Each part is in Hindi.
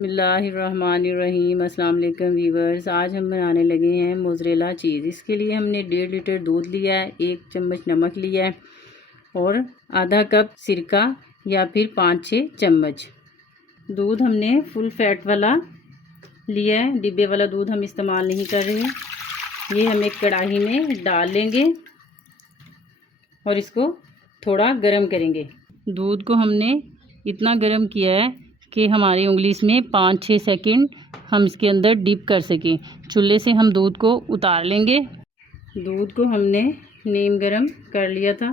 बिस्मिल्लाहिर्रहमानिर्रहीम। अस्सलाम वालेकुम वीवर्स। आज हम बनाने लगे हैं मोज़रेला चीज़। इसके लिए हमने 1.5 लीटर दूध लिया है, 1 चम्मच नमक लिया है और आधा कप सिरका या फिर 5-6 चम्मच। दूध हमने फुल फैट वाला लिया है, डिब्बे वाला दूध हम इस्तेमाल नहीं कर रहे हैं। ये हम एक कढ़ाई में डाल लेंगे और इसको थोड़ा गर्म करेंगे। दूध को हमने इतना गर्म किया है कि हमारी उंगली में 5-6 सेकंड हम इसके अंदर डिप कर सकें। चूल्हे से हम दूध को उतार लेंगे। दूध को हमने नीम गरम कर लिया था।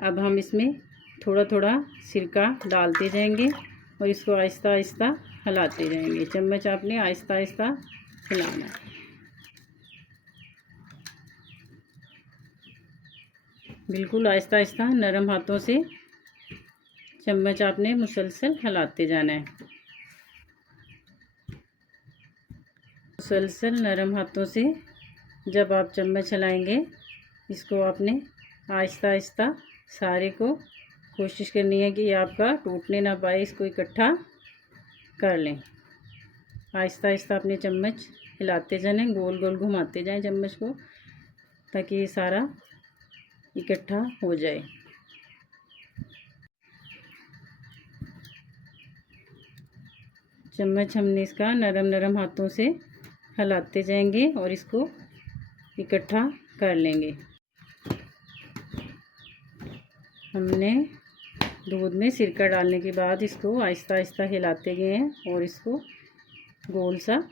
अब हम इसमें थोड़ा थोड़ा सिरका डालते जाएंगे और इसको आहिस्ता आहिस्ता हिलाते जाएंगे। चम्मच आपने आहिस्ता आहिस्ता हिलाना है। बिल्कुल आहिस्ता आहिस्ता नरम हाथों से चम्मच आपने मुसलसल हिलाते जाना है। मुसलसल नरम हाथों से जब आप चम्मच हिलाएंगे, इसको आपने आहिस्ता आहिस्ता सारे को कोशिश करनी है कि आपका टूटने ना पाए। इसको इकट्ठा कर लें। आहिस्ता आहिस्ता अपने चम्मच हिलाते जाएं, गोल गोल घुमाते जाएं चम्मच को, ताकि ये सारा इकट्ठा हो जाए। चम्मच हमने इसका नरम नरम हाथों से हिलाते जाएंगे और इसको इकट्ठा कर लेंगे। हमने दूध में सिरका डालने के बाद इसको आहिस्ता आहिस्ता हिलाते गए हैं और इसको गोल सा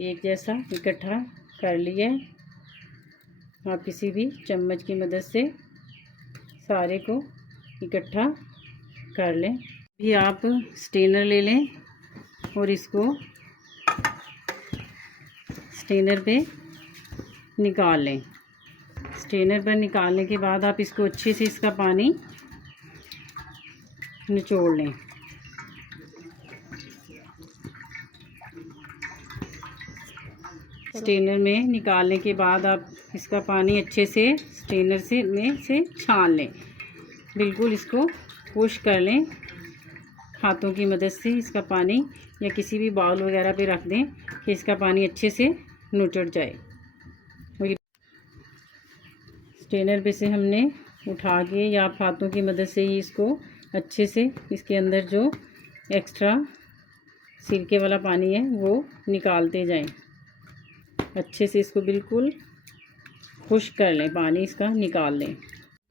एक जैसा इकट्ठा कर लिया है। आप किसी भी चम्मच की मदद से सारे को इकट्ठा कर लें। भी आप स्ट्रेनर ले लें और इसको स्ट्रेनर पे निकाल लें। स्ट्रेनर पर निकालने के बाद आप इसको अच्छे से इसका पानी निचोड़ लें। स्ट्रेनर में निकालने के बाद आप इसका पानी अच्छे से स्ट्रेनर से छान लें। बिल्कुल इसको पुश कर लें हाथों की मदद से। इसका पानी या किसी भी बाउल वगैरह पे रख दें कि इसका पानी अच्छे से नुचड़ जाए। स्ट्रेनर पे से हमने उठा के या आप हाथों की मदद से ही इसको अच्छे से इसके अंदर जो एक्स्ट्रा सिरके वाला पानी है वो निकालते जाएं। अच्छे से इसको बिल्कुल खुश कर लें, पानी इसका निकाल लें।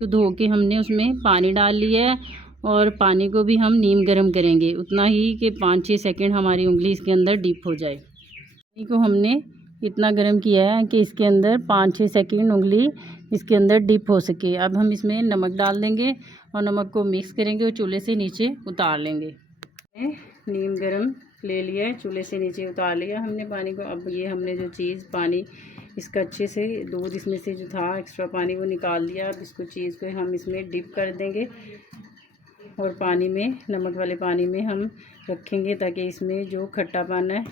तो धो के हमने उसमें पानी डाल लिया है और पानी को भी हम नीम गरम करेंगे उतना ही कि 5-6 सेकंड हमारी उंगली इसके अंदर डिप हो जाए। पानी को हमने इतना गरम किया है कि इसके अंदर 5-6 सेकंड उंगली इसके अंदर डिप हो सके। अब हम इसमें नमक डाल देंगे और नमक को मिक्स करेंगे और चूल्हे से नीचे उतार लेंगे। नीम गरम ले लिया है, चूल्हे से नीचे उतार लिया हमने पानी को। अब ये हमने जो चीज़ पानी इसका अच्छे से दूध इसमें से जो था एक्स्ट्रा पानी वो निकाल लिया। अब इसको चीज़ को हम इसमें डिप कर देंगे और पानी में नमक वाले पानी में हम रखेंगे ताकि इसमें जो खट्टापन है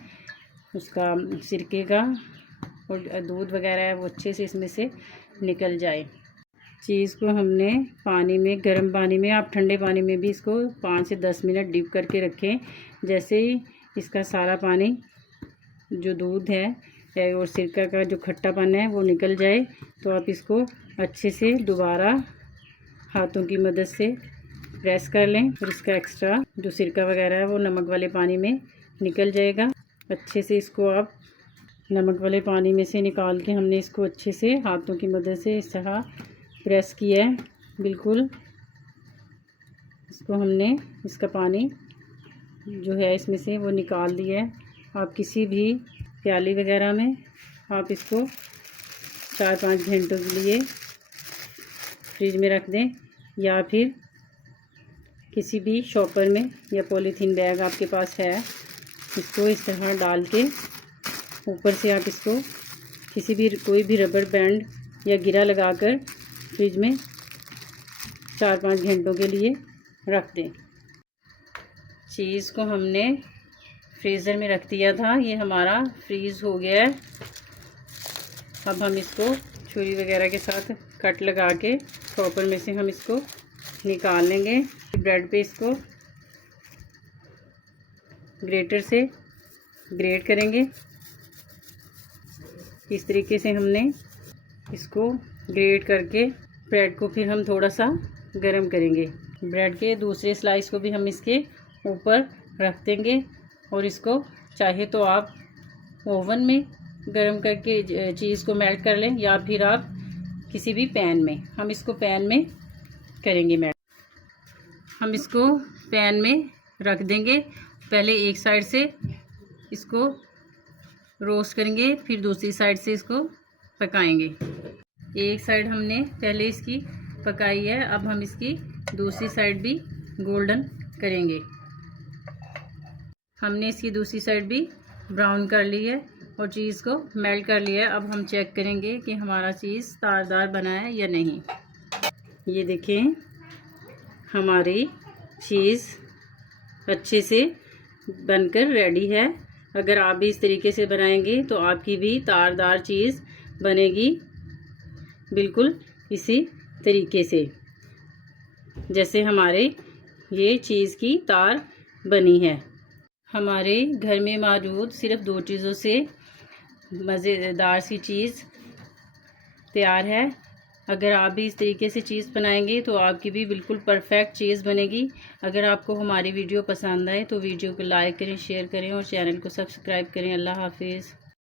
उसका सिरके का और दूध वगैरह है वो अच्छे से इसमें से निकल जाए। चीज़ को हमने पानी में, गर्म पानी में, आप ठंडे पानी में भी इसको 5 से 10 मिनट डिप करके रखें। जैसे ही इसका सारा पानी जो दूध है और सिरका का जो खट्टापन है वो निकल जाए तो आप इसको अच्छे से दोबारा हाथों की मदद से प्रेस कर लें और इसका एक्स्ट्रा जो सिरका वगैरह है वो नमक वाले पानी में निकल जाएगा। अच्छे से इसको आप नमक वाले पानी में से निकाल के हमने इसको अच्छे से हाथों की मदद से इस तरह प्रेस किया है। बिल्कुल इसको हमने इसका पानी जो है इसमें से वो निकाल दिया है। आप किसी भी प्याली वगैरह में आप इसको 4-5 घंटों के लिए फ्रिज में रख दें या फिर किसी भी शॉपर में या पॉलीथीन बैग आपके पास है, इसको इस तरह डाल के ऊपर से आप इसको किसी भी कोई भी रबर बैंड या गिरा लगाकर फ्रिज में 4-5 घंटों के लिए रख दें। चीज़ को हमने फ्रीज़र में रख दिया था, ये हमारा फ्रीज़ हो गया है। अब हम इसको छुरी वगैरह के साथ कट लगा के शॉपर में से हम इसको निकाल लेंगे। ब्रेड पे इसको ग्रेटर से ग्रेट करेंगे। इस तरीके से हमने इसको ग्रेट करके ब्रेड को फिर हम थोड़ा सा गरम करेंगे। ब्रेड के दूसरे स्लाइस को भी हम इसके ऊपर रख देंगे और इसको चाहे तो आप ओवन में गरम करके चीज़ को मेल्ट कर लें या फिर आप किसी भी पैन में, हम इसको पैन में करेंगे मेल्ट। हम इसको पैन में रख देंगे। पहले एक साइड से इसको रोस्ट करेंगे, फिर दूसरी साइड से इसको पकाएंगे। एक साइड हमने पहले इसकी पकाई है, अब हम इसकी दूसरी साइड भी गोल्डन करेंगे। हमने इसकी दूसरी साइड भी ब्राउन कर ली है और चीज़ को मेल्ट कर लिया है। अब हम चेक करेंगे कि हमारा चीज़ तारदार बना है या नहीं। ये देखें, हमारी चीज़ अच्छे से बनकर रेडी है। अगर आप भी इस तरीके से बनाएंगे तो आपकी भी तारदार चीज़ बनेगी, बिल्कुल इसी तरीके से जैसे हमारे ये चीज़ की तार बनी है। हमारे घर में मौजूद सिर्फ 2 चीज़ों से मज़ेदार सी चीज़ तैयार है। अगर आप भी इस तरीके से चीज़ बनाएंगे तो आपकी भी बिल्कुल परफेक्ट चीज़ बनेगी। अगर आपको हमारी वीडियो पसंद आए तो वीडियो को लाइक करें, शेयर करें और चैनल को सब्सक्राइब करें। अल्लाह हाफिज़।